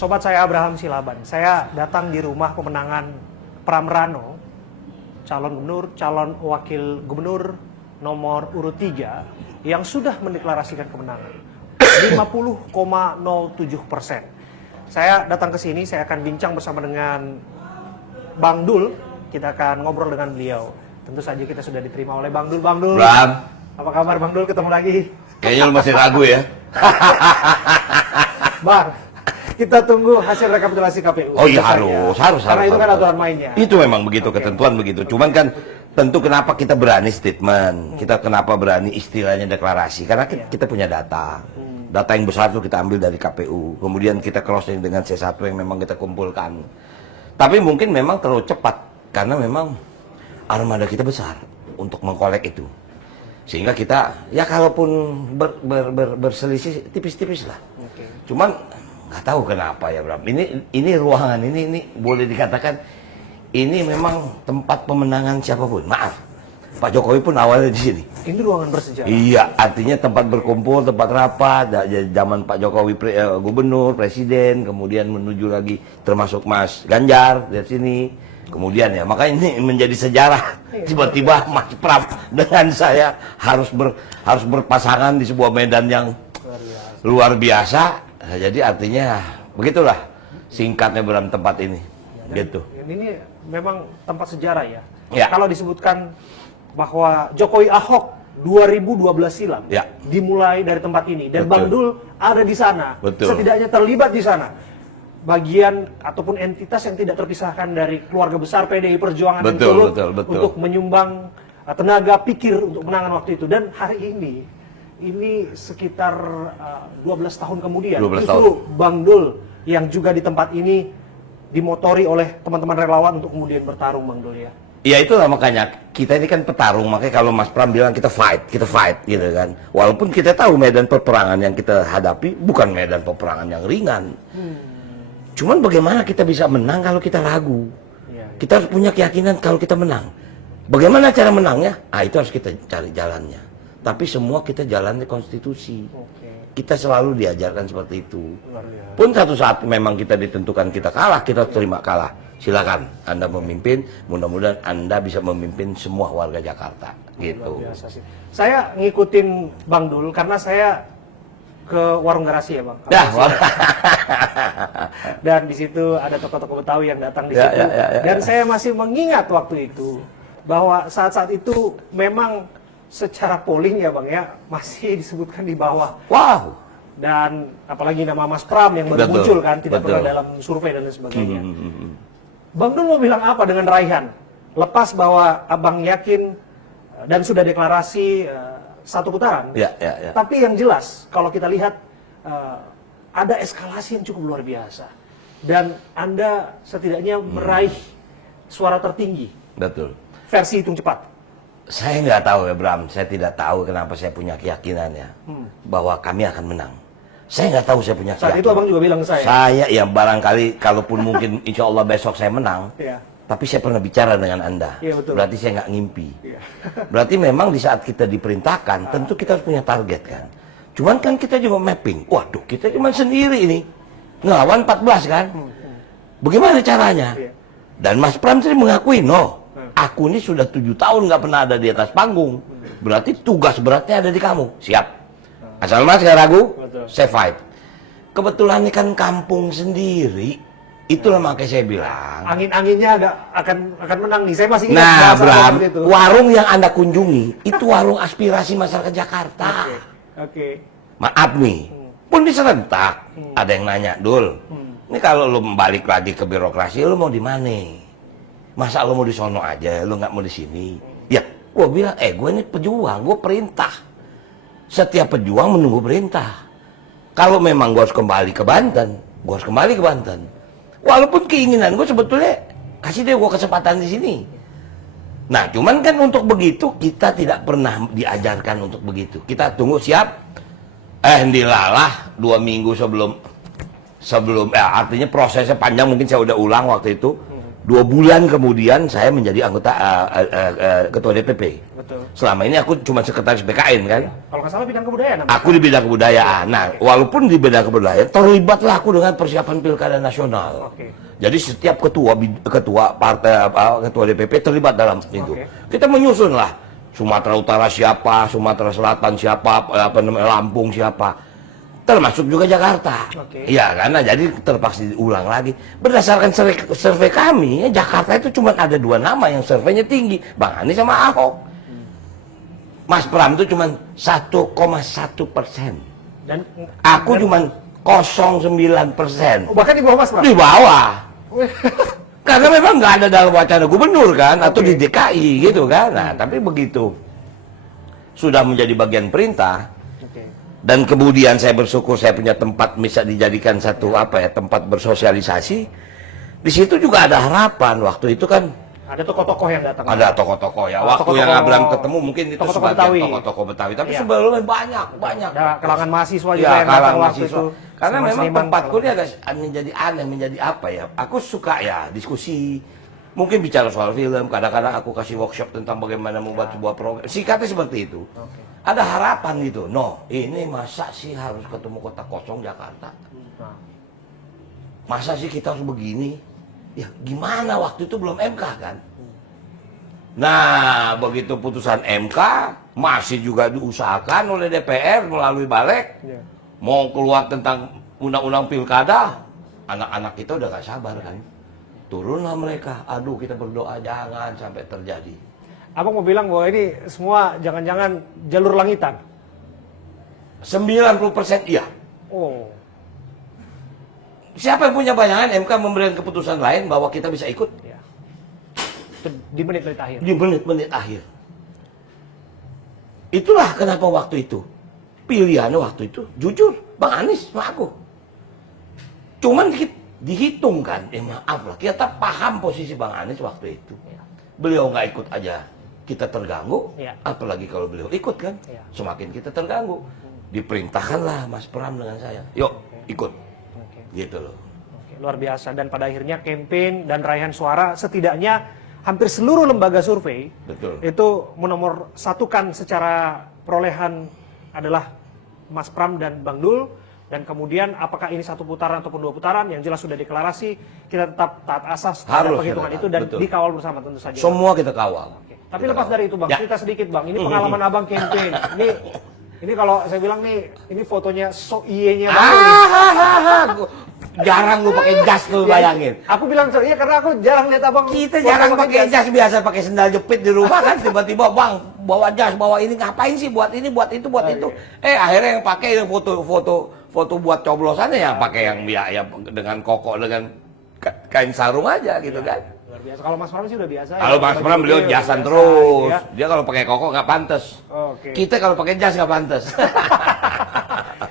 Sobat saya Abraham Silaban. Saya datang di rumah pemenangan Pram Rano, calon gubernur, calon wakil gubernur nomor urut 3 yang sudah mendeklarasikan kemenangan 50,07%. Saya datang ke sini, saya akan bincang bersama dengan Bang Dul. Kita akan ngobrol dengan beliau. Tentu saja kita sudah diterima oleh Bang Dul. Bang Dul, Bram, apa kabar Bang Dul? Ketemu lagi. kayaknya lu masih ragu ya. Bang, kita tunggu hasil rekapitulasi KPU. Oh iya, Tentu saja. harus. Karena itu kan aturan mainnya. Itu memang begitu, ketentuan begitu. Cuman kan tentu kenapa kita berani statement, kita kenapa berani istilahnya deklarasi, karena kita punya data. Data yang besar itu kita ambil dari KPU, kemudian kita crossing dengan C1 yang memang kita kumpulkan. Tapi mungkin memang terlalu cepat, karena memang armada kita besar untuk mengkolek itu. Sehingga kita, ya kalaupun berselisih tipis-tipis lah. Cuman nggak tahu kenapa ya Bram. Ini ruangan ini boleh dikatakan ini memang tempat pemenangan siapapun. Maaf, Pak Jokowi pun awalnya di sini. Ini ruangan bersejarah. Iya, artinya tempat berkumpul, tempat rapat. Zaman Pak Jokowi gubernur, presiden, kemudian menuju lagi termasuk Mas Ganjar dari sini. Kemudian ya, makanya ini menjadi sejarah. Tiba-tiba Mas Pram dengan saya harus berpasangan di sebuah medan yang luar biasa. Nah, jadi artinya begitulah singkatnya Bram tempat ini. Gitu. Ini memang tempat sejarah ya. Ya. Kalau disebutkan bahwa Jokowi Ahok 2012 silam dimulai dari tempat ini dan Betul. Bang Dul ada di sana. Betul. Setidaknya terlibat di sana. Bagian ataupun entitas yang tidak terpisahkan dari keluarga besar PDI Perjuangan yang turut untuk menyumbang tenaga pikir untuk menangan waktu itu. Dan hari ini sekitar 12 tahun kemudian 12 justru tahun. Bang Dul yang juga di tempat ini dimotori oleh teman-teman relawan untuk kemudian bertarung, Bang Dul ya. Ya itulah makanya kita ini kan petarung, makanya kalau Mas Pram bilang kita fight gitu kan. Walaupun kita tahu medan peperangan yang kita hadapi bukan medan peperangan yang ringan. Cuman bagaimana kita bisa menang kalau kita ragu? Kita harus punya keyakinan kalau kita menang. Bagaimana cara menangnya? Itu harus kita cari jalannya. Tapi semua kita jalannya konstitusi. Kita selalu diajarkan seperti itu. Pun satu saat memang kita ditentukan kita kalah, kita terima kalah. Silakan Anda memimpin, mudah-mudahan Anda bisa memimpin semua warga Jakarta. Gitu. Saya ngikutin Bang Dul karena saya ke warung garasi ya Bang. Dan di situ ada tokoh-tokoh Betawi yang datang di situ. Dan saya masih mengingat waktu itu bahwa saat-saat itu memang secara polling ya Bang ya masih disebutkan di bawah. Wow. Dan apalagi nama Mas Pram yang baru muncul kan, tidak pernah dalam survei dan lain sebagainya. Bang Dul mau bilang apa dengan raihan? Lepas bahwa Abang yakin dan sudah deklarasi satu putaran. Tapi yang jelas kalau kita lihat ada eskalasi yang cukup luar biasa. Dan Anda setidaknya meraih suara tertinggi. Betul. Versi hitung cepat. Saya nggak tahu ya Bram, saya tidak tahu kenapa saya punya keyakinan ya bahwa kami akan menang. Saya nggak tahu saya punya keyakinan. Saat itu Abang juga bilang ke saya. Saya ya barangkali kalaupun mungkin insya Allah besok saya menang, tapi saya pernah bicara dengan Anda. Berarti saya nggak ngimpi. Berarti memang di saat kita diperintahkan, tentu kita harus punya target kan. Cuman kan kita juga mapping. Waduh, kita cuma sendiri ini ngelawan 14 kan. Bagaimana caranya? Dan Mas Pram sendiri mengakui, aku ini sudah 7 tahun nggak pernah ada di atas panggung. Berarti tugas beratnya ada di kamu. Siap. Asal Mas nggak ragu, saya fight. Kebetulan ini kan kampung sendiri. Itulah makanya saya bilang. Angin-anginnya akan menang nih. Saya masih ingat. Nah, Bram, warung yang Anda kunjungi itu warung aspirasi masyarakat Jakarta. Maaf nih, pun diserentak. Ada yang nanya, Dul, ini kalau lu balik lagi ke birokrasi, lu mau di mana? Masa lu mau di sono aja, lu nggak mau di sini? Ya, gua bilang, gue ini pejuang, gua perintah. Setiap pejuang menunggu perintah. Kalau memang gua harus kembali ke Banten, gua harus kembali ke Banten. Walaupun keinginan gua sebetulnya kasih deh gua kesempatan di sini. Nah, cuman kan untuk begitu kita tidak pernah diajarkan untuk begitu. Kita tunggu siap. Dilalah 2 minggu sebelum artinya prosesnya panjang, mungkin saya udah ulang waktu itu. 2 bulan kemudian saya menjadi anggota ketua DPP. Betul. Selama ini aku cuma sekretaris BKN kan. Kalau nggak salah bidang kebudayaan. namanya. Aku di bidang kebudayaan. Nah, walaupun di bidang kebudayaan, terlibatlah aku dengan persiapan pilkada nasional. Oke. Jadi setiap ketua partai ketua DPP terlibat dalam itu. Oke. Kita menyusun lah Sumatera Utara siapa, Sumatera Selatan siapa, Lampung siapa. Termasuk juga Jakarta. Oke. Iya, karena jadi terpaksa diulang lagi. Berdasarkan survei kami, Jakarta itu cuma ada 2 nama yang surveinya tinggi, Bang Anies sama Ahok. Mas Pram itu cuma 1,1%. Dan Aku cuma 0,9%. bahkan di bawah Mas Pram. Di bawah. Karena memang nggak ada dalam wacana gubernur kan, atau di DKI gitu kan. Nah, tapi begitu sudah menjadi bagian perintah. Oke. Dan kemudian saya bersyukur saya punya tempat bisa dijadikan satu tempat bersosialisasi. Di situ juga ada harapan. Waktu itu kan Ada tokoh-tokoh yang datang. ada tokoh-tokoh ya. Waktu Tokoh-tokoh- yang Abraham ketemu mungkin itu tokoh-tokoh sebagian Betawi. tokoh-tokoh Betawi. Tapi Iya. sebelumnya banyak. Ada kalangan mahasiswa juga Ya, yang datang kalangan waktu mahasiswa. itu. Karena memang Seniman, tempatku ini agak menjadi aneh, menjadi apa ya. Aku suka ya diskusi. Mungkin bicara soal film, kadang-kadang aku kasih workshop tentang bagaimana membuat sebuah program. Singkatnya seperti itu. Oke. Ada harapan gitu. No, ini masa sih harus ketemu kota kosong Jakarta? Nah, Masa sih kita harus begini? Ya gimana, waktu itu belum MK kan? Nah, begitu putusan MK, masih juga diusahakan oleh DPR melalui Balik. iya. Mau keluar tentang undang-undang pilkada, anak-anak kita udah gak sabar kan? Turunlah mereka, aduh kita berdoa jangan sampai terjadi. Abang mau bilang bahwa ini semua jangan-jangan jalur langitan. 90% iya. Oh. Siapa yang punya bayangan MK memberikan keputusan lain bahwa kita bisa ikut? Ya. Itu di menit-menit akhir. Di menit-menit akhir. Itulah kenapa waktu itu pilihannya waktu itu jujur Bang Anies sama aku. Cuman dihitung kan, maaf lah, kita paham posisi Bang Anies waktu itu. Ya. Beliau nggak ikut aja kita terganggu, Ya. apalagi kalau beliau ikut kan, Ya. semakin kita terganggu. Diperintahkanlah Mas Pram dengan saya, yuk ikut, Oke. gitu loh. Oke, luar biasa. Dan pada akhirnya campaign dan raihan suara setidaknya hampir seluruh lembaga survei Betul. itu menomor satukan secara perolehan adalah Mas Pram dan Bang Dul. Dan kemudian apakah ini 1 putaran ataupun 2 putaran, yang jelas sudah deklarasi, kita tetap taat asas terhadap Harus penghitungan kita itu dan betul. dikawal bersama tentu saja. Semua kita kawal. Oke. Tapi Kita lepas kawal. dari itu Bang, Ya. cerita sedikit Bang, ini pengalaman Abang campaign. Ini kalau saya bilang nih, ini fotonya so iye-nya Bang. Jarang lu pakai jas lu bayangin. Aku bilang so iya karena aku jarang lihat Abang. Kita foto jarang pakai jas, biasa pakai sendal jepit di rumah kan, tiba-tiba Bang bawa jas, bawa ini, ngapain sih, buat ini, buat itu, buat itu. Akhirnya yang pakai yang foto buat coblosannya yang pakai yang ya dengan koko dengan kain sarung aja gitu kan. Luar biasa. Kalau Mas Pram sih udah biasa. Kalau ya. Mas Pram beliau Udah jasan biasa, terus. ya. Dia kalau pakai koko nggak pantas. Oke. Kita kalau pakai jas nggak pantas.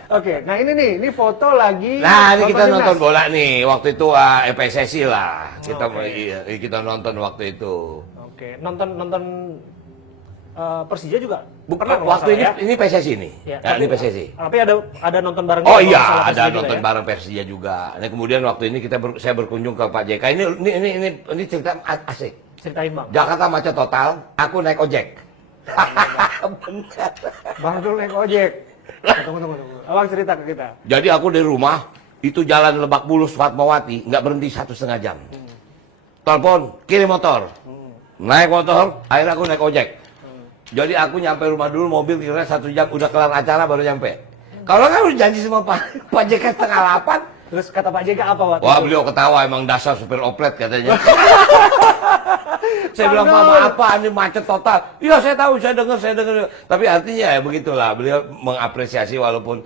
Oke, nah ini foto lagi. Nah, ini kita Bapak nonton Dinas. bola nih. Waktu itu PSSI lah. Kita nonton waktu itu. Oke, nonton Persija juga. Bukan, Pernah kalau waktu nggak salah, ini PSSI nih. Ya, Ya, ini PSSI. Tapi ada nonton bareng. Oh juga kalau iya, nggak salah ada Persija juga nonton ya? bareng Persija juga. Nah, kemudian waktu ini saya berkunjung ke Pak JK. Ini cerita asik. Ceritain Bang. Jakarta macet total, aku naik ojek. Bener. Bang Dul naik ojek. Tunggu. Abang cerita ke kita. Jadi aku dari rumah, itu jalan Lebak Bulus Fatmawati, nggak berhenti 1,5 jam. Telepon, kirim motor. Naik motor, akhirnya aku naik ojek. Jadi aku nyampe rumah dulu, mobil kira 1 jam, udah kelar acara baru nyampe. Kalau kan udah janji sama Pak JK setengah 8. Terus kata Pak JK apa waktu Wah, itu? beliau ketawa, emang dasar supir oplet katanya. Saya bilang, Bang Mama Dul. apa, ini macet total. Iya, saya tahu, saya dengar. Tapi artinya ya begitulah, beliau mengapresiasi walaupun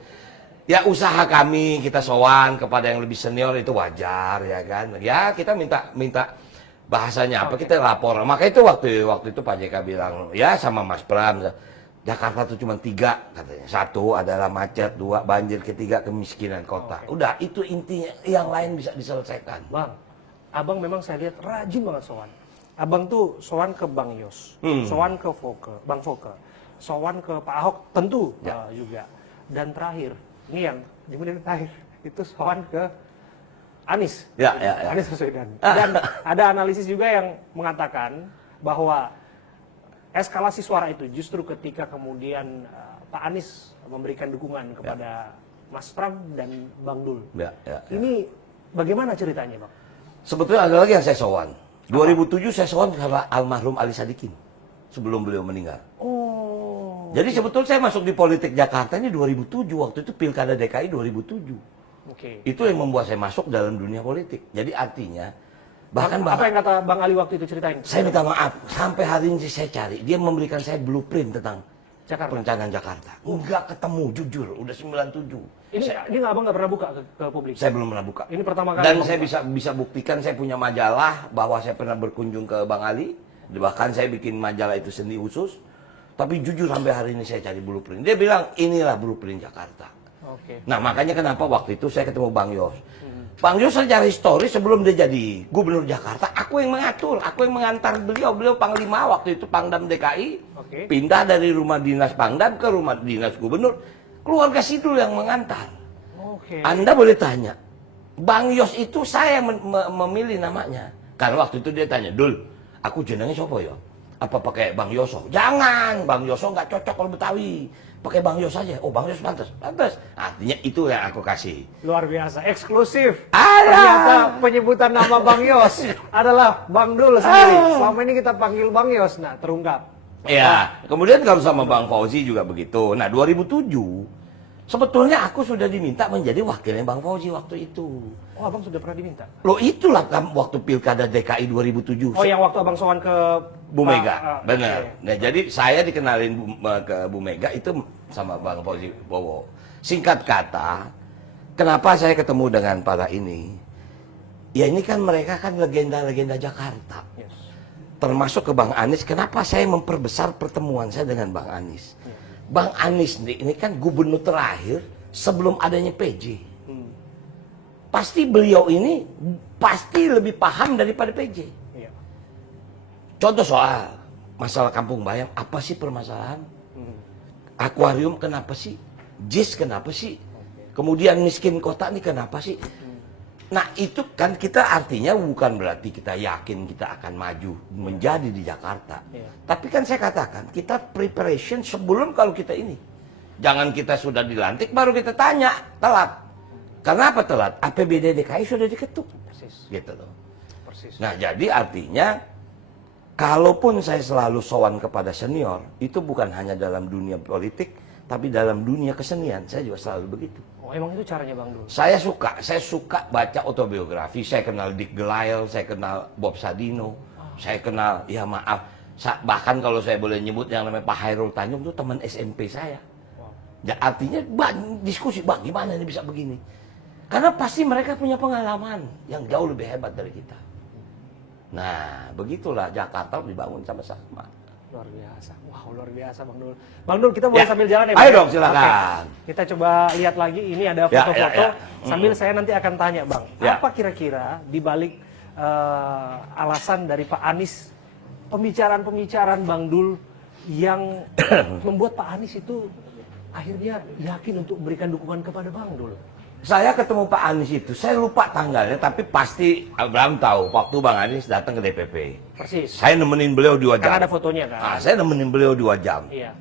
ya usaha kami, kita sowan kepada yang lebih senior itu wajar ya kan. Ya kita minta bahasanya apa, kita lapor. Maka itu waktu itu Pak JK bilang, ya sama Mas Pram, Jakarta tuh cuma 3 katanya. 1 adalah macet, 2 banjir, ketiga kemiskinan kota. Udah, itu intinya, yang lain bisa diselesaikan. Bang, Abang memang saya lihat rajin banget sowan. Abang tuh sowan ke Bang Yos, sowan ke Bang Foke, sowan ke Pak Ahok tentu juga. Dan terakhir, ini yang di menit terakhir, itu sowan ke Anies. Ya. Anies Baswedan. Dan ada analisis juga yang mengatakan bahwa eskalasi suara itu justru ketika kemudian Pak Anies memberikan dukungan kepada Mas Pram dan Bang Dul. Ya. Ini bagaimana ceritanya, Bang? Sebetulnya ada lagi yang saya sowan. 2007 saya sowan karena almarhum Ali Sadikin sebelum beliau meninggal. Oh. Jadi sebetulnya saya masuk di politik Jakarta ini 2007, waktu itu Pilkada DKI 2007. Itu yang membuat saya masuk dalam dunia politik. Jadi artinya bahkan apa yang kata Bang Ali waktu itu ceritain? Saya minta maaf, sampai hari ini saya cari. Dia memberikan saya blueprint tentang perencanaan Jakarta. Enggak ketemu, jujur, udah 97. Ini abang nggak pernah buka ke publik? Saya belum pernah buka. Ini pertama kali. Dan saya bisa buktikan, saya punya majalah bahwa saya pernah berkunjung ke Bang Ali. Bahkan saya bikin majalah itu sendiri khusus. Tapi jujur sampai hari ini saya cari blueprint. Dia bilang inilah blueprint Jakarta. Nah makanya kenapa waktu itu saya ketemu Bang Yos. Bang Yos secara historis sebelum dia jadi gubernur Jakarta, aku yang mengatur, aku yang mengantar beliau Panglima waktu itu Pangdam DKI, pindah dari rumah dinas Pangdam ke rumah dinas gubernur, keluarga Sidul yang mengantar. Anda boleh tanya, Bang Yos itu saya memilih namanya, karena waktu itu dia tanya, Dul, aku jenengnya siapa ya? Apa pakai Bang Yoso? Jangan, Bang Yoso nggak cocok kalau Betawi. Pakai Bang Yos aja. Oh, Bang Yos pantas. Artinya itu yang aku kasih. Luar biasa, eksklusif. Ternyata penyebutan nama Bang Yos adalah Bang Dul sendiri. Selama ini kita panggil Bang Yos. Nah, terungkap. Ya, kemudian kalau sama Bang Fauzi juga begitu. Nah, 2007 sebetulnya aku sudah diminta menjadi wakilnya Bang Fauzi waktu itu. Oh, abang sudah pernah diminta? Loh, itulah waktu Pilkada DKI 2007. Oh, yang waktu abang sowan ke Bu Mega, benar. Nah, jadi saya dikenalin ke Bu Mega itu sama Bang Fauzi Bowo. Singkat kata, kenapa saya ketemu dengan para ini? Ya ini kan mereka kan legenda-legenda Jakarta. Yes. Termasuk ke Bang Anies, kenapa saya memperbesar pertemuan saya dengan Bang Anies? Yes. Bang Anies ini kan gubernur terakhir sebelum adanya PJ. Pasti beliau ini pasti lebih paham daripada PJ. Iya. Contoh soal masalah Kampung Bayam, apa sih permasalahan? Akuarium kenapa sih? JIS kenapa sih? Kemudian miskin kota ini kenapa sih? Nah itu kan kita artinya bukan berarti kita yakin kita akan maju menjadi di Jakarta. Iya. Tapi kan saya katakan kita preparation sebelum kalau kita ini. Jangan kita sudah dilantik baru kita tanya, telat. Karena apa telat? APBD DKI sudah diketuk. Persis. Gitu loh. Persis. Nah jadi artinya, kalaupun saya selalu sowan kepada senior, itu bukan hanya dalam dunia politik, tapi dalam dunia kesenian, saya juga selalu begitu. Oh emang itu caranya Bang Dul? Saya suka baca autobiografi, saya kenal Dick Gelael, saya kenal Bob Sadino, saya kenal, ya maaf, bahkan kalau saya boleh nyebut yang namanya Pak Hairul Tanjung itu teman SMP saya. Ya, artinya diskusi, Bang gimana ini bisa begini? Karena pasti mereka punya pengalaman yang jauh lebih hebat dari kita. Nah, begitulah Jakarta dibangun sama-sama. Luar biasa. Wow, luar biasa Bang Dul. Bang Dul, kita boleh sambil jalan ya? Ayo dong, silakan. Oke. Kita coba lihat lagi, ini ada foto-foto. Sambil saya nanti akan tanya Bang, apa kira-kira dibalik alasan dari Pak Anies, pembicaraan-pembicaraan Bang Dul yang membuat Pak Anies itu akhirnya yakin untuk memberikan dukungan kepada Bang Dul? Saya ketemu Pak Anies itu, saya lupa tanggalnya, tapi pasti Abraham tahu waktu Bang Anies datang ke DPP. Persis. Saya nemenin beliau 2 jam. Karena ada fotonya kan? Saya nemenin beliau 2 jam. Iya.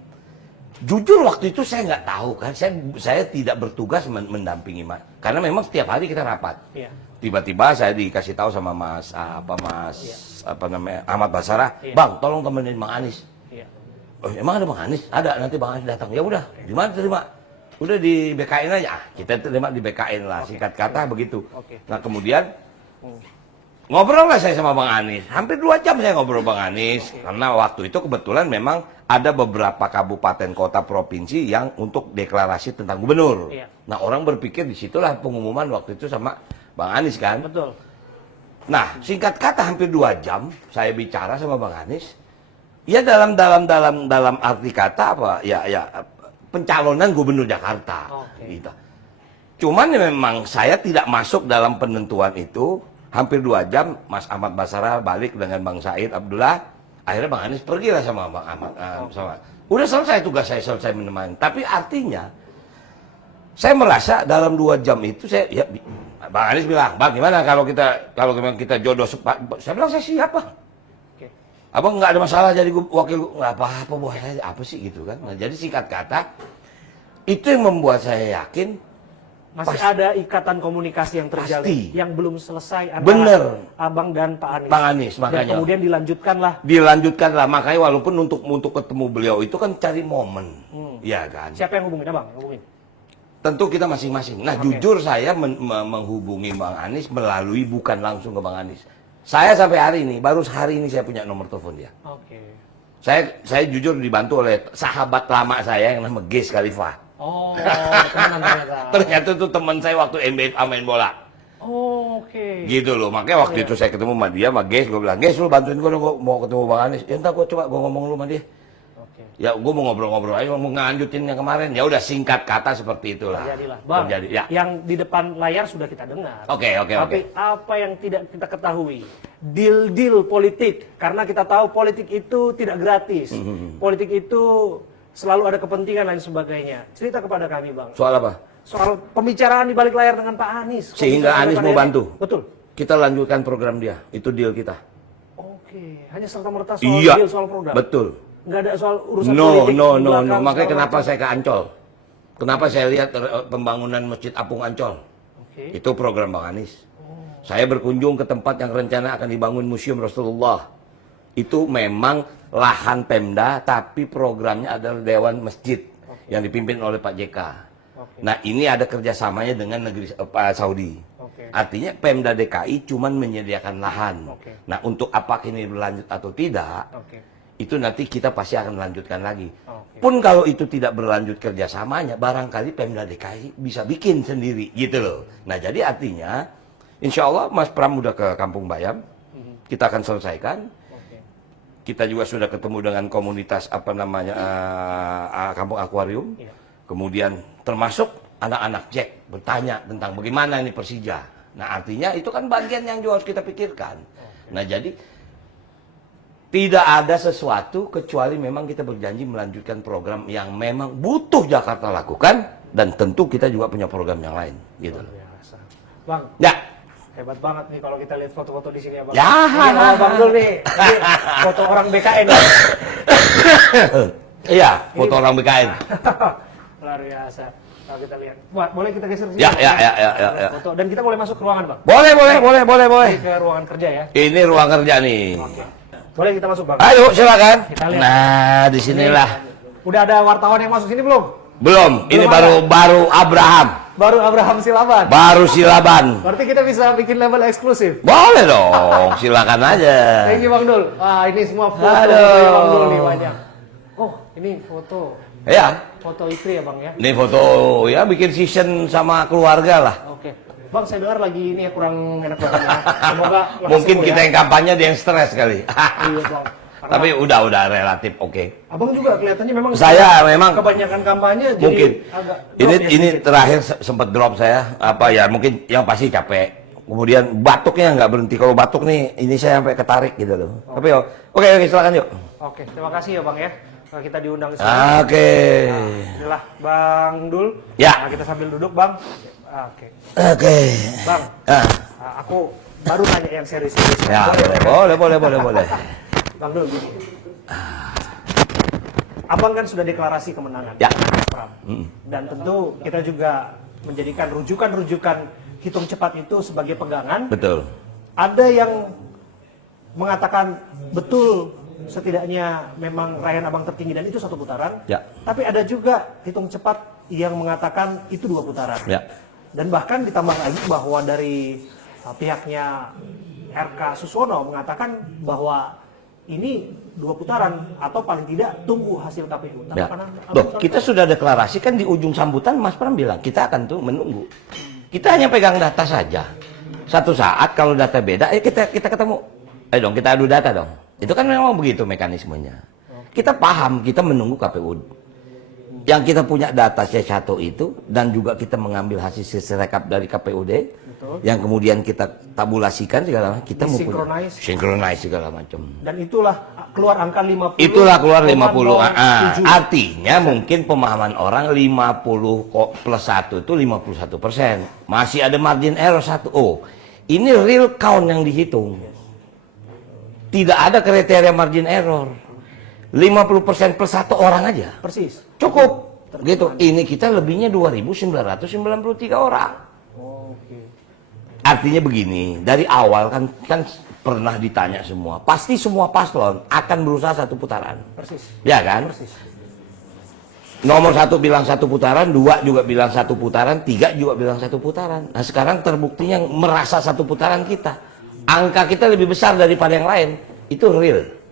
Jujur waktu itu saya nggak tahu kan, saya tidak bertugas mendampingi Mas, karena memang setiap hari kita rapat. Iya. Tiba-tiba saya dikasih tahu sama Ahmad Basarah, iya. Bang, tolong temenin Bang Anies. Iya. Oh, emang ada Bang Anies? Ada, nanti Bang Anies datang. Ya udah, di mana terima? Udah di BKN aja, kita terima di BKN lah, singkat kata begitu. Nah kemudian ngobrol lah saya sama Bang Anies, hampir 2 jam saya ngobrol Bang Anies, karena waktu itu kebetulan memang ada beberapa kabupaten kota provinsi yang untuk deklarasi tentang gubernur. Nah orang berpikir disitulah pengumuman waktu itu sama Bang Anies kan. Betul. Nah singkat kata hampir 2 jam saya bicara sama Bang Anies, ya dalam arti kata apa ya pencalonan gubernur Jakarta. Gitu. Cuman ya memang saya tidak masuk dalam penentuan itu. Hampir 2 jam Mas Ahmad Basarah balik dengan Bang Said Abdullah. Akhirnya Bang Anies pergilah sama Bang Ahmad. Udah selesai tugas saya, selesai menemani. Tapi artinya saya merasa dalam 2 jam itu saya ya Bang Anies bilang, Bang gimana kalau memang kita jodoh saya bilang saya siap Bang. Oke. Abang nggak ada masalah jadi wakil, nggak apa-apa buat saya, apa sih gitu kan. Nah jadi singkat kata, itu yang membuat saya yakin masih ada ikatan komunikasi yang terjalin, pasti. yang belum selesai antara Bener. Abang dan Pak Anies. Bang Anies, makanya. Dan kemudian dilanjutkanlah. Dilanjutkanlah, makanya walaupun untuk ketemu beliau itu kan cari momen, ya kan. Siapa yang hubungin Abang? Hubungin. Tentu kita masing-masing. Nah, jujur saya menghubungi Bang Anies melalui bukan langsung ke Bang Anies. Saya sampai hari ini, baru hari ini saya punya nomor telepon dia. Oke. Saya jujur dibantu oleh sahabat lama saya yang namanya Ges Khalifah. Oh, teman ternyata. Ternyata itu teman saya waktu NBA main bola. Oh, oke. Gitu loh. Makanya waktu itu saya ketemu sama dia, sama Ges, gue bilang, Ges lu bantuin gue dong, gue mau ketemu Bang Anies. Ya entar gue coba gue ngomong lu sama dia. Oke. Ya gue mau ngobrol-ngobrol aja, mau ngelanjutin yang kemarin. Ya udah singkat kata seperti itulah. Terjadilah. Bang, Terjadi, ya. yang di depan layar sudah kita dengar. Oke. Tapi apa yang tidak kita ketahui? Deal-deal politik. Karena kita tahu politik itu tidak gratis. Politik itu selalu ada kepentingan lain sebagainya. Cerita kepada kami, Bang. Soal apa? Soal pembicaraan di balik layar dengan Pak Anies. Sehingga Anies mau bantu. Betul. Kita lanjutkan program dia. Itu deal kita. Oke. Hanya serta-merta soal Iya. deal, soal program. Betul. Nggak ada soal urusan No. politik. di belakang, Makanya segala kenapa macam. saya ke Ancol? Kenapa saya lihat pembangunan Masjid Apung Ancol? Oke. Itu program Bang Anies. Saya berkunjung ke tempat yang rencana akan dibangun Museum Rasulullah. Itu memang lahan Pemda, tapi programnya adalah Dewan Masjid yang dipimpin oleh Pak JK. Nah ini ada kerjasamanya dengan negeri Saudi. Artinya Pemda DKI cuma menyediakan lahan. Nah untuk apakah ini berlanjut atau tidak, itu nanti kita pasti akan melanjutkan lagi. Pun kalau itu tidak berlanjut kerjasamanya, barangkali Pemda DKI bisa bikin sendiri gitu loh. Nah jadi artinya, insya Allah Mas Pram udah ke Kampung Bayam, kita akan selesaikan. Kita juga sudah ketemu dengan komunitas Kampung Akuarium. Kemudian termasuk anak-anak Jack bertanya tentang bagaimana ini Persija. Nah artinya itu kan bagian yang juga harus kita pikirkan. Nah jadi tidak ada sesuatu kecuali memang kita berjanji melanjutkan program yang memang butuh Jakarta lakukan, dan tentu kita juga punya program yang lain gitu. Bang. Ya. Hebat banget nih kalau kita lihat foto-foto di sini ya Bang. Ya. Ini kalau Bang Dul nih, ini foto orang BKN. Iya, foto orang BKN. Luar biasa. Kalau kita lihat. Wah, boleh kita geser sini? Ya. Foto. Dan kita boleh masuk ke ruangan Bang. Boleh. Ini ke ruangan kerja ya. Ini ruang kerja nih. Oke. Boleh kita masuk Bang? Ayo silakan. Kita lihat. Nah, disinilah. Udah ada wartawan yang masuk sini belum? Belum. Ini baru Abraham. Baru Abraham Silaban. Baru Silaban. Berarti kita bisa bikin label eksklusif. Boleh dong, silakan aja. Thank you Bang Dul. Wah, ini semua foto Aduh. dari Bang Dul nih banyak. Oh, ini foto. Ya, Foto istri ya Bang ya? ini foto ya bikin season sama keluarga lah. Oke. Bang, saya dengar lagi ini ya kurang enak badannya. Semoga lekas Mungkin sembuh kita ya. yang kampanye dia yang stres kali. Iya Bang. Karena Tapi udah relatif oke. Abang juga kelihatannya memang Saya memang kebanyakan kampanye mungkin jadi agak ini terakhir sempat drop saya mungkin yang pasti capek. Kemudian batuknya nggak berhenti. Kalau batuk nih ini saya sampai ketarik gitu loh. Tapi oke silakan yuk. Oke, terima kasih ya Bang ya. Kalau kita diundang ke sini. Oke. Nah, inilah Bang Dul. Ya. Nah, kita sambil duduk Bang. Oke. Bang. Aku baru nanya yang serius-serius. Ya, boleh. Bang Dul, gini. Abang kan sudah deklarasi kemenangan. Ya. Dan tentu kita juga menjadikan rujukan-rujukan hitung cepat itu sebagai pegangan. Betul. Ada yang mengatakan betul setidaknya memang raihan Abang tertinggi dan itu satu putaran. Ya. Tapi ada juga hitung cepat yang mengatakan itu 2 putaran. Ya. Dan bahkan ditambah lagi bahwa dari pihaknya RK Susono mengatakan bahwa ini 2 putaran atau paling tidak tunggu hasil KPU. Ya. Kita sudah deklarasi kan di ujung sambutan Mas Pram bilang kita akan tuh menunggu. Kita hanya pegang data saja. Satu saat kalau data beda, kita ketemu. Ayo dong kita adu data dong. Itu kan memang begitu mekanismenya. Kita paham, kita menunggu KPU Yang kita punya data C1 itu, dan juga kita mengambil hasil sirekap dari KPUD, Betul. yang kemudian kita tabulasikan segala macam, kita mempunyai Synchronize segala macam. Dan itulah keluar angka 50. Itulah keluar 50. 0,07. Artinya mungkin pemahaman orang 50 plus 1 itu 51%. Masih ada margin error 1. Oh, ini real count yang dihitung. Tidak ada kriteria margin error. 50% plus 1 orang aja. Persis. Cukup. Gitu. Ini kita lebihnya 2.993 orang. Oke. Artinya begini, dari awal kan pernah ditanya semua. Pasti semua paslon akan berusaha satu putaran. Persis. Ya kan? Persis. Nomor 1 bilang satu putaran, 2 juga bilang satu putaran, 3 juga bilang satu putaran. Nah sekarang terbuktinya merasa satu putaran kita. Angka kita lebih besar daripada yang lain. Itu real.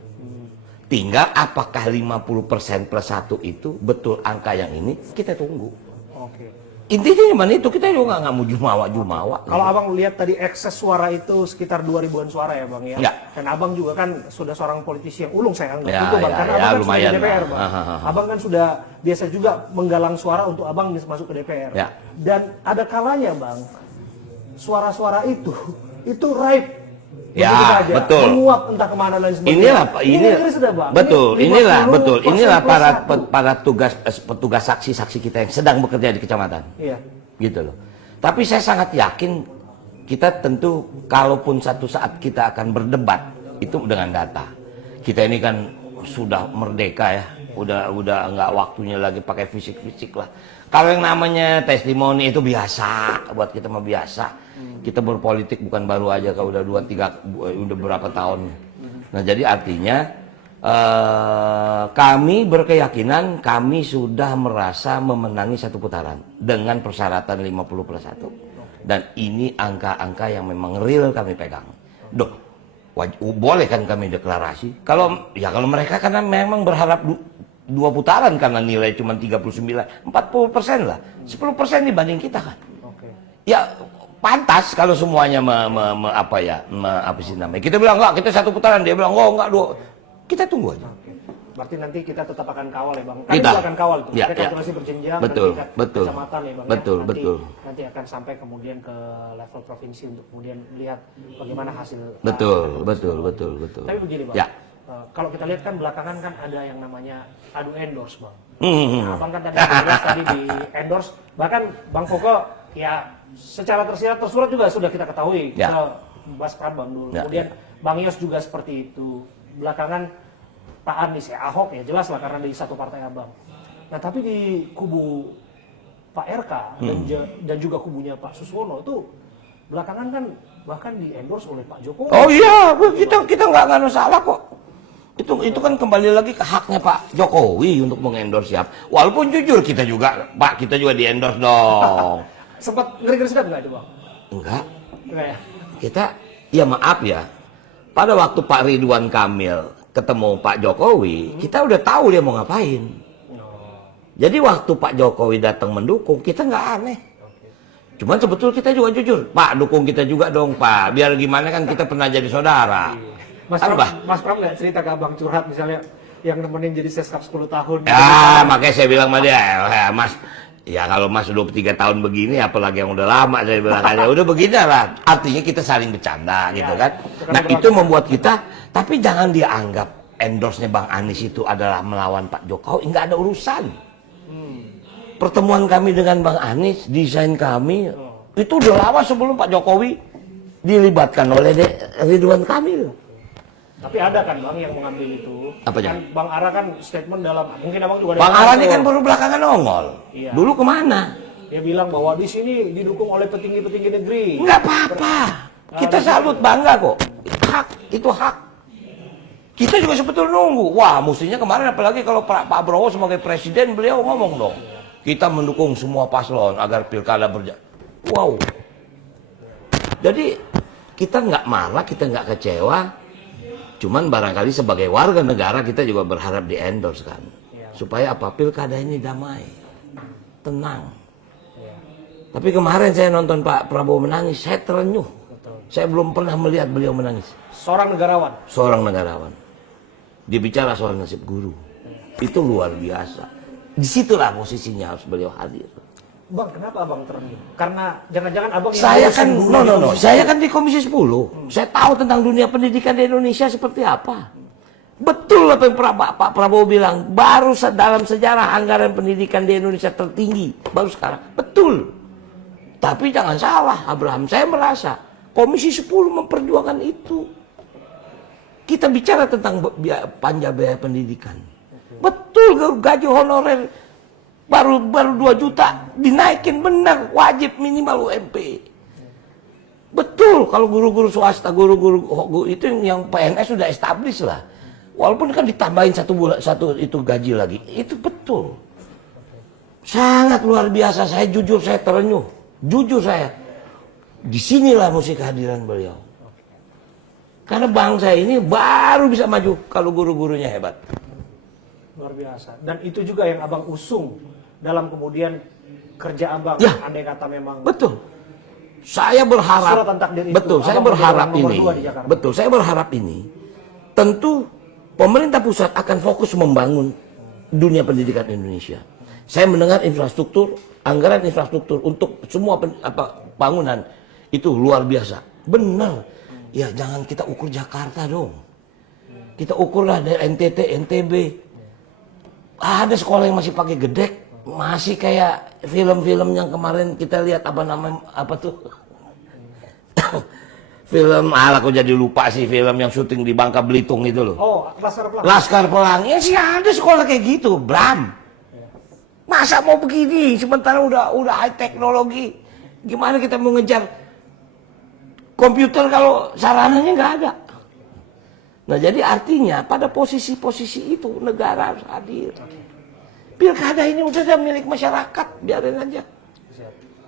Tinggal apakah 50% plus 1 itu betul angka yang ini, kita tunggu. Oke. Intinya cuma itu, kita juga nggak mau jumawa. Kalau abang lihat tadi ekses suara itu sekitar 2.000-an suara ya bang ya. Ya. Dan abang juga kan sudah seorang politisi yang ulung saya anggap Ya, itu bang. ya, Karena ya, abang kan lumayan sudah di DPR lah. bang. Abang kan sudah biasa juga menggalang suara untuk abang bisa masuk ke DPR. Ya. Dan ada kalanya bang, suara-suara itu right. Ya, Begitu saja, betul. menguap entah kemana dan sebagainya. Inilah ini negeri sudah bang. betul, Ini inilah 50% betul, inilah plus para 1. petugas saksi-saksi kita yang sedang bekerja di kecamatan. Iya. Gitu loh. Tapi saya sangat yakin kita tentu kalaupun satu saat kita akan berdebat itu dengan data. Kita ini kan sudah merdeka ya, udah nggak waktunya lagi pakai fisik-fisik lah. Kalau yang namanya testimoni itu biasa, buat kita mah biasa. Kita berpolitik bukan baru aja, kalau udah 2-3 udah berapa tahun. Nah jadi artinya kami berkeyakinan kami sudah merasa memenangi satu putaran dengan persyaratan 50 plus 1. Dan ini angka-angka yang memang real kami pegang. Boleh kan kami deklarasi? Kalau mereka karena memang berharap 2 putaran karena nilai cuma 39, 40% lah, 10% dibanding kita kan. Ya pantas kalau semuanya apa sih namanya? Kita bilang enggak, kita satu putaran, dia bilang oh enggak 2. Kita tunggu aja. Berarti nanti kita tetap akan kawal ya bang. Kami Kita juga akan kawal tuh. Ya, Rekapitulasi berjenjang betul, dan tingkat betul. kecamatan ya bang. Betul, ya. betul. Nanti akan sampai kemudian ke level provinsi untuk kemudian melihat bagaimana hasil. Betul. Tapi begini bang. Ya. Kalau kita lihat kan belakangan kan ada yang namanya adu endorse bang. Hmm. Abang kan tadi di endorse. Bahkan Bang Koko ya secara tersurat juga sudah kita ketahui. Ya. Kita bahas kan bang dulu. Ya, Kemudian Bang Yos juga seperti itu. Belakangan Pak Anies ya, Ahok ya jelas lah karena di satu partai abang. Nah tapi di kubu Pak RK dan juga kubunya Pak Suswono itu belakangan kan bahkan di endorse oleh Pak Jokowi. Oh iya, kita nggak masalah kok. Itu kan kembali lagi ke haknya Pak Jokowi untuk mengendorse siapa. Walaupun jujur kita juga di endorse dong. Sempat ngeri-ngeri sedap nggak itu bang? Enggak. Ya? Kita ya maaf ya. Pada waktu Pak Ridwan Kamil ketemu Pak Jokowi, kita udah tahu dia mau ngapain. Jadi waktu Pak Jokowi datang mendukung, kita nggak aneh. Cuman sebetulnya kita juga jujur, Pak dukung kita juga dong Pak. Biar gimana kan kita pernah jadi saudara. Mas Pram nggak cerita ke abang curhat misalnya yang nemenin jadi seskap 10 tahun. Ya makanya saya bilang sama dia, Mas, ya kalau Mas 23 tahun begini, apalagi yang udah lama saya bilang aja, udah begini lah. Artinya kita saling bercanda gitu kan. Nah itu membuat kita, tapi jangan dianggap endorse-nya Bang Anies itu adalah melawan Pak Jokowi, nggak ada urusan. Pertemuan kami dengan Bang Anies, desain kami, itu udah lama sebelum Pak Jokowi dilibatkan oleh Ridwan Kamil. Tapi ada kan bang yang mengambil itu. Apa kan Bang Ara kan statement dalam, mungkin abang juga ada. Bang Ara ini kan baru belakangan nongol. Iya. Dulu kemana? Dia bilang bahwa di sini didukung oleh petinggi-petinggi negeri. Nggak apa-apa. Kita salut bangga kok. Itu hak. Kita juga sebetulnya nunggu. Wah, mestinya kemarin apalagi kalau Pak Prabowo sebagai presiden, beliau ngomong dong. Kita mendukung semua paslon agar pilkada berjalan. Wow. Jadi kita nggak marah, kita nggak kecewa. Cuman barangkali sebagai warga negara kita juga berharap di endorse kan. Supaya apa? Pilkada ini damai. Tenang. Tapi kemarin saya nonton Pak Prabowo menangis, saya terenyuh. Saya belum pernah melihat beliau menangis. Seorang negarawan. Seorang negarawan. Dia bicara soal nasib guru. Itu luar biasa. Disitulah posisinya harus beliau hadir. Bang, kenapa abang terengih? Karena jangan-jangan abang yang Saya ngurusin kan, guru no, di no, no. Komisi Saya 10. kan di Komisi 10. Saya tahu tentang dunia pendidikan di Indonesia seperti apa. Betul apa yang Pak Prabowo bilang. Baru dalam sejarah anggaran pendidikan di Indonesia tertinggi. Baru sekarang. Betul. Tapi jangan salah, Abraham. Saya merasa Komisi 10 memperjuangkan itu. Kita bicara tentang panja biaya pendidikan. Betul, gaji honorer baru 2 juta dinaikin, benar, wajib minimal UMP. Betul, kalau guru-guru swasta, guru-guru itu yang PNS sudah established lah. Walaupun kan ditambahin satu itu gaji lagi, itu betul. Sangat luar biasa. Saya jujur, saya terenyuh. Jujur saya. Disinilah mesti kehadiran beliau. Karena bangsa ini baru bisa maju kalau guru-gurunya hebat. Luar biasa. Dan itu juga yang abang usung dalam kemudian kerja abang, Ya, andai kata memang betul. Saya berharap, surat tentang diri betul, itu, saya abang berharap menjadi nomor ini, 2 di Jakarta. betul, saya berharap ini, tentu pemerintah pusat akan fokus membangun dunia pendidikan Indonesia. Saya mendengar infrastruktur, anggaran infrastruktur untuk semua bangunan itu luar biasa. Benar. Ya jangan kita ukur Jakarta dong. Kita ukurlah dari NTT, NTB. Ada sekolah yang masih pakai gedek. Masih kayak film-film yang kemarin kita lihat apa tuh film aku jadi lupa sih, film yang syuting di Bangka Belitung itu loh. Oh, Laskar Pelangi. Laskar Pelangi. Ya sih ada sekolah kayak gitu, Bram. Masa mau begini sementara udah high teknologi. Gimana kita mau ngejar komputer kalau sarananya nggak ada? Nah, jadi artinya pada posisi-posisi itu negara harus hadir. Pilkada ini udah milik masyarakat, biarin aja.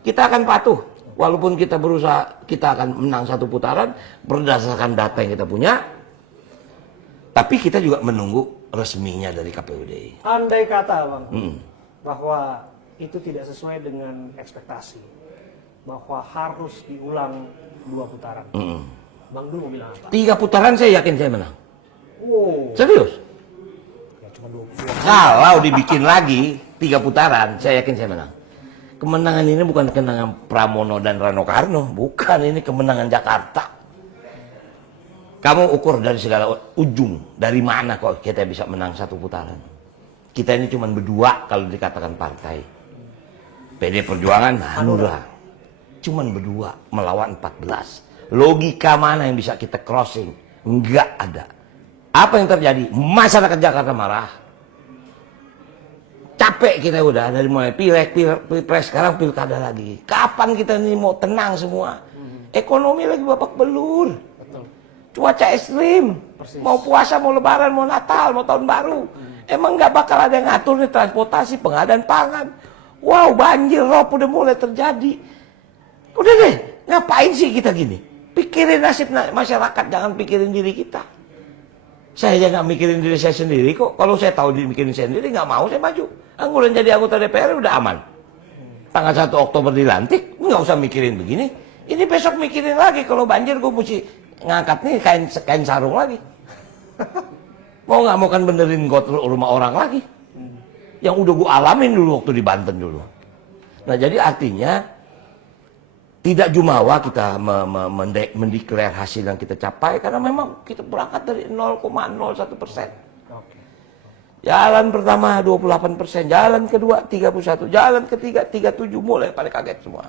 Kita akan patuh, walaupun kita berusaha, kita akan menang satu putaran berdasarkan data yang kita punya. Tapi kita juga menunggu resminya dari KPUD. Andai kata bang, bahwa itu tidak sesuai dengan ekspektasi, bahwa harus diulang 2 putaran. Bang dulu mau bilang apa? 3 putaran saya yakin saya menang. Wow. Serius? Ya, cuma 2. Kalau dibikin lagi 3 putaran, saya yakin saya menang. Kemenangan ini bukan kemenangan Pramono dan Rano Karno, bukan, ini kemenangan Jakarta. Kamu ukur dari segala ujung, dari mana kok kita bisa menang 1 putaran. Kita ini cuma berdua kalau dikatakan partai. PD Perjuangan, Hanura. Cuma berdua melawan 14. Logika mana yang bisa kita crossing? Enggak ada. Apa yang terjadi? Masyarakat Jakarta marah. Capek kita udah dari mulai pilek, pilpres, sekarang pilkada lagi. Kapan kita ini mau tenang semua? Ekonomi lagi babak belur. Betul. Cuaca ekstrim. Persis. Mau puasa, mau lebaran, mau Natal, mau tahun baru. Emang nggak bakal ada yang ngatur nih transportasi, pengadaan pangan. Wow, banjir rob udah mulai terjadi. Udah deh, ngapain sih kita gini? Pikirin nasib masyarakat, jangan pikirin diri kita. Saya aja nggak mikirin diri saya sendiri kok. Kalau saya tahu mikirin saya sendiri, nggak mau saya maju. Angguran jadi anggota DPR udah aman. Tanggal 1 Oktober dilantik, nggak usah mikirin begini. Ini besok mikirin lagi, kalau banjir gue mesti ngangkat nih kain sarung lagi. Mau nggak mau kan benerin got rumah orang lagi. Yang udah gue alamin dulu waktu di Banten dulu. Nah jadi artinya tidak jumawa kita mendeklar hasil yang kita capai karena memang kita berangkat dari 0,01%. Jalan pertama 28%, jalan kedua 31%, jalan ketiga 37%, mulai pada kaget semua.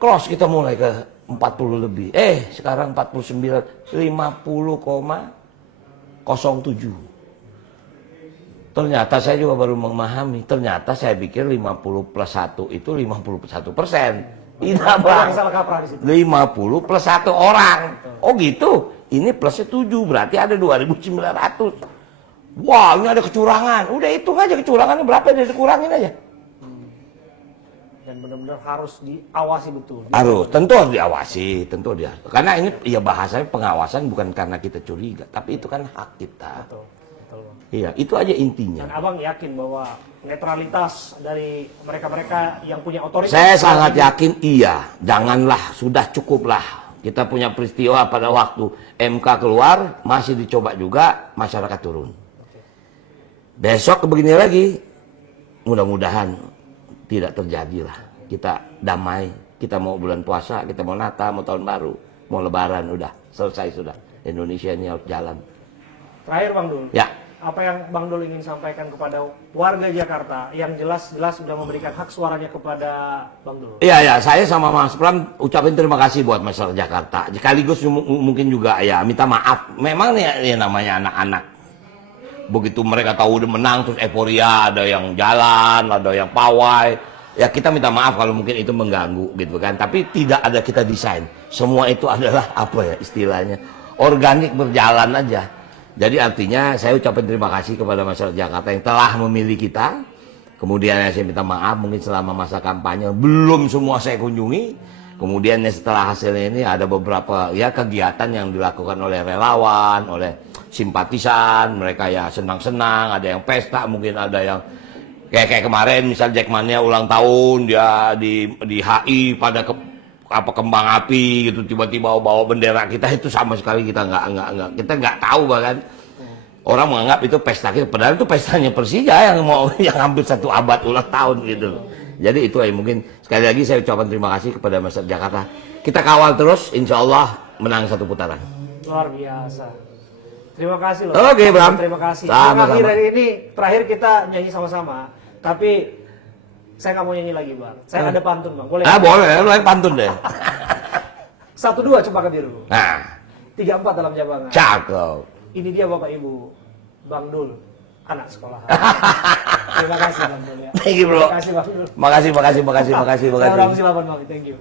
Cross kita mulai ke 40 lebih. Sekarang 49, 50,07. Ternyata saya juga baru memahami. Ternyata saya pikir 50 plus 1 itu 51%. Tidak bang, 50 plus 1 orang. Oh gitu, ini plusnya 7, berarti ada 2.900. Wah, ini ada kecurangan. Udah hitung aja kecurangannya berapa, dia dikurangin aja. Dan benar-benar harus diawasi betul. Harus, tentu harus diawasi, tentu dia. Karena ini ya bahasanya pengawasan bukan karena kita curiga, tapi itu kan hak kita. Betul, betul. Iya, itu aja intinya. Dan abang yakin bahwa netralitas dari mereka-mereka yang punya otoritas. Saya sangat yakin iya. Janganlah, sudah cukuplah. Kita punya peristiwa pada waktu MK keluar, masih dicoba juga, masyarakat turun. Besok begini lagi, mudah-mudahan tidak terjadi lah. Kita damai, kita mau bulan puasa, kita mau Natal, mau tahun baru, mau lebaran, udah selesai sudah. Indonesia ini harus jalan. Terakhir Bang Dul, Ya. apa yang Bang Dul ingin sampaikan kepada warga Jakarta yang jelas-jelas sudah memberikan hak suaranya kepada Bang Dul? Iya, ya, saya sama Mas Pram ucapin terima kasih buat masyarakat Jakarta. Sekaligus mungkin juga ya minta maaf. Memang nih ya, namanya anak-anak. Begitu mereka tahu udah menang terus euforia, ada yang jalan, ada yang pawai. Ya kita minta maaf kalau mungkin itu mengganggu gitu kan. Tapi tidak ada kita desain. Semua itu adalah apa ya istilahnya? Organik berjalan aja. Jadi artinya saya ucapkan terima kasih kepada masyarakat Jakarta yang telah memilih kita. Kemudian saya minta maaf mungkin selama masa kampanye belum semua saya kunjungi. Kemudian setelah hasilnya ini ada beberapa ya kegiatan yang dilakukan oleh relawan, oleh simpatisan, mereka ya senang-senang, ada yang pesta, mungkin ada yang kayak kemarin misal Jackmania ulang tahun dia di HI pada kembang api gitu tiba-tiba bawa bendera kita, itu sama sekali kita nggak tahu, bahkan orang menganggap itu pesta kita, padahal itu pestanya Persija yang mau yang hampir 1 abad ulang tahun gitu. Jadi itu mungkin sekali lagi saya ucapkan terima kasih kepada masyarakat Jakarta. Kita kawal terus, insya Allah menang 1 putaran. Luar biasa. Terima kasih loh. Oke, Bram. Terima kasih. Sama-sama. Akhir ini terakhir kita nyanyi sama-sama, tapi saya nggak mau nyanyi lagi Bang. Saya ada pantun Bang. Boleh? Boleh, lu yang pantun deh. 1-2 Cempaka Biru. Nah, 3-4 dalam Jabangan. cakep. Ini dia Bapak Ibu, Bang Dul, anak sekolah. Terima kasih Bang Dul ya. Thank you bro. Terima kasih Bang Dul. Makasih. Saya Bram Silaban Bang. Thank you.